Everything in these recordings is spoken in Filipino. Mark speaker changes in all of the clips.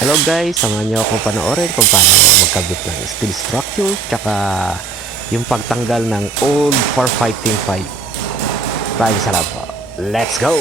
Speaker 1: Hello guys, samahan niyo ako panoorin kung paano magkabit ng steel structure tsaka yung pagtanggal ng old for fighting pipe. Maraming salamat po. Let's go!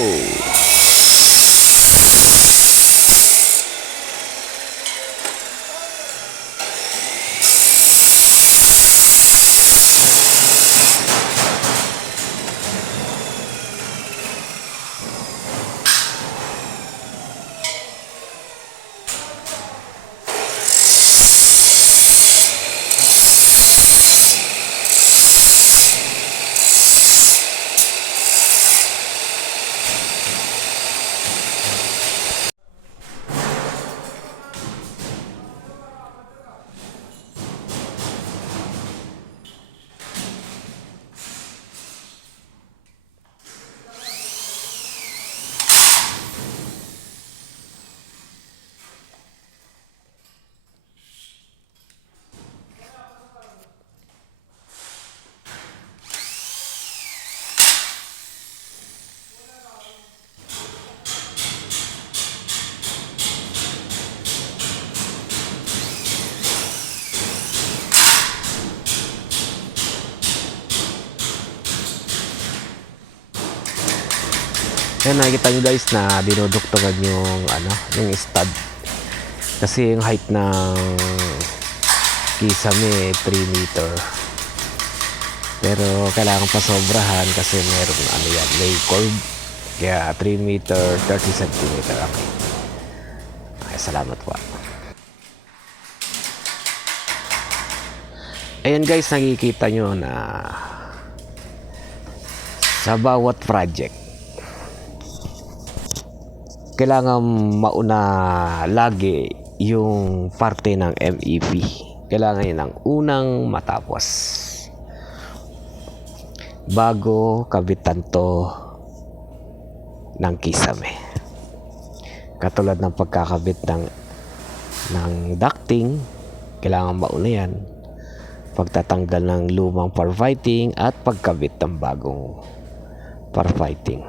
Speaker 1: Ayan, nakikita nyo guys na dinuduktungan yung ano, yung stud. Kasi yung height ng kisame 3 meter. Pero kailangan pa sobrahan kasi meron ano yan, may curve. Kaya 3 meter, 30 centimeter. Okay. Okay, salamat po. Ayan guys, nakikita nyo na sa bawat project kailangan mauna lagi yung parte ng MEP. Kailangan yun ang unang matapos. Bago kabitan to ng kisame. Katulad ng pagkakabit ng ng ducting, kailangan mauna yan. Pagtatanggal ng lumang par fighting at pagkabit ng bagong par fighting.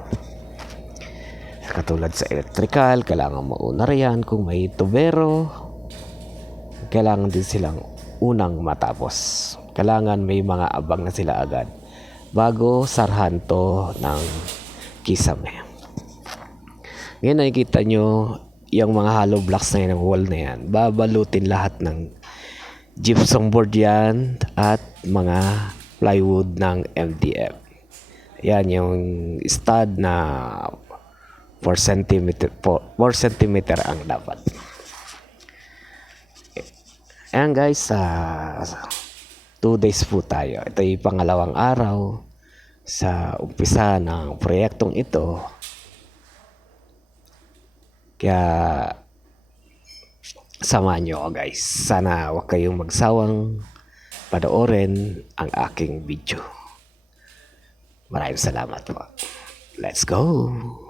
Speaker 1: Katulad sa electrical, kailangan mauna riyan kung may tubero. Kailangan din silang unang matapos. Kailangan may mga abang na sila agad bago sarhan to ng kisame. Ngayon nakikita nyo yung mga hollow blocks na yan, ng wall na yan. Babalutin lahat ng gypsum board yan at mga plywood ng MDF. Yan yung stud na 4 cm 4, cm ang dapat. Ayan guys, sa 2 days po tayo. Ito yung pangalawang araw sa umpisa ng proyektong ito. Kaya samahan nyo guys. Sana huwag kayong magsawang panoorin ang aking video. Maraming salamat po. Let's go!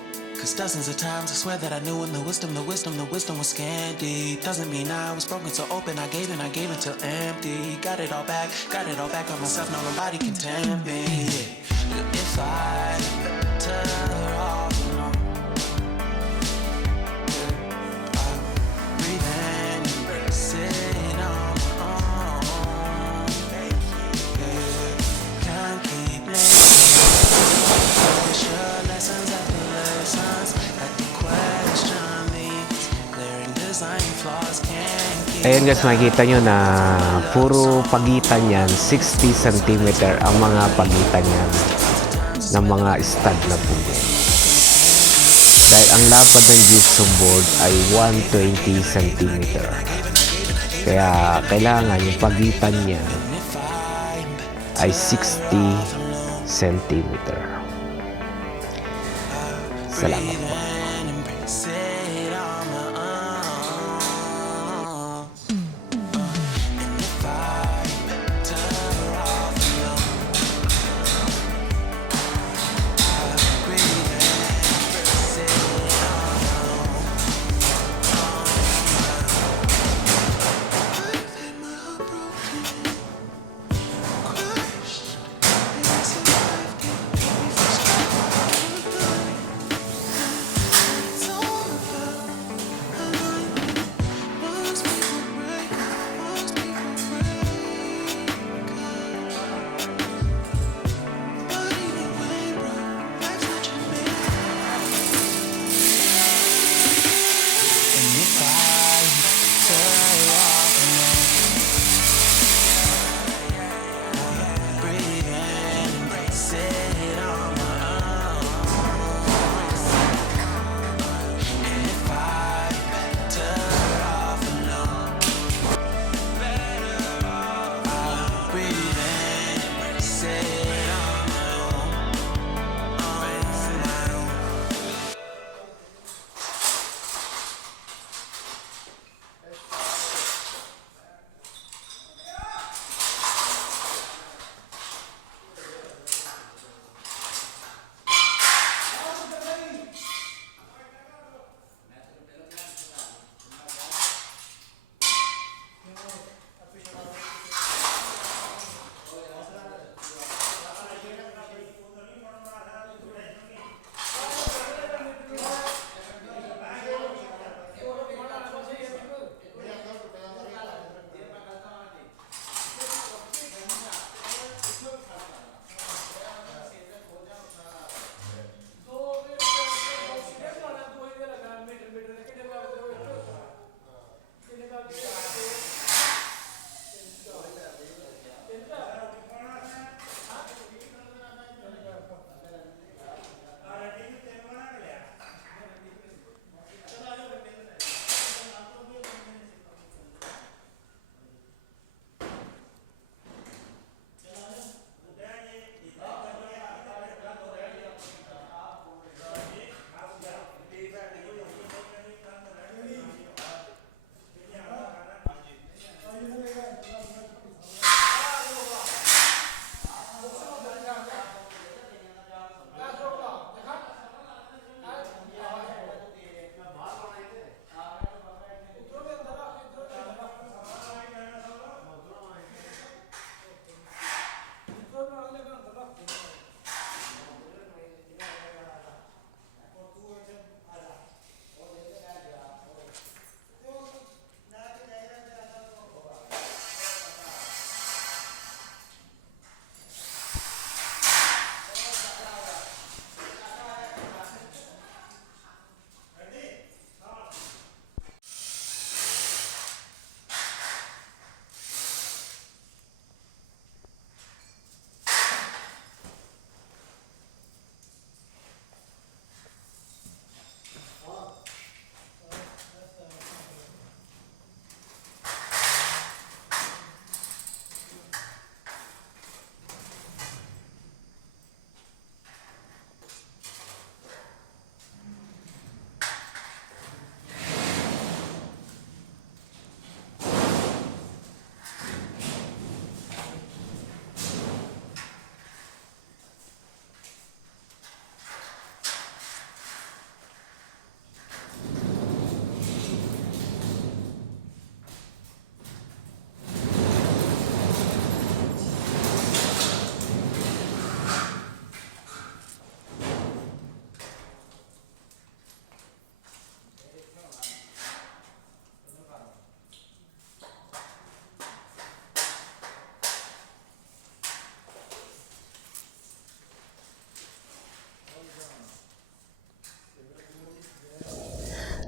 Speaker 2: Cause dozens of times I swear that I knew when the wisdom, the wisdom, the wisdom was scanty. Doesn't mean I was broken so open, I gave and I gave until empty. Got it all back, got it all back on myself, now nobody can tempt me.
Speaker 1: Ayan guys, makikita nyo na puro pagitan yan, 60 cm ang mga pagitan yan ng mga stud na puno.
Speaker 2: Dahil ang lapad ng gypsum board ay 120 cm. Kaya kailangan yung pagitan niya ay 60 cm. Salamat po.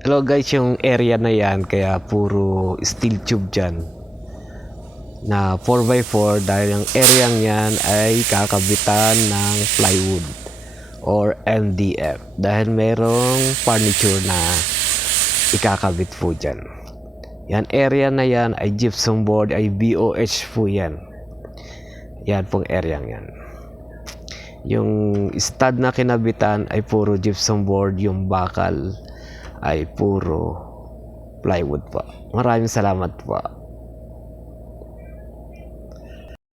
Speaker 2: Hello guys, yung area na yan kaya puro steel tube dyan na 4x4 dahil ang area yan ay kakabitan ng plywood
Speaker 1: or MDF dahil merong furniture na ikakabit po dyan. Yan area na yan ay gypsum board ay BOH po yan. Yan pong area yan. Yung stud na kinabitan ay puro gypsum board yung bakal ay puro plywood po. Maraming salamat po.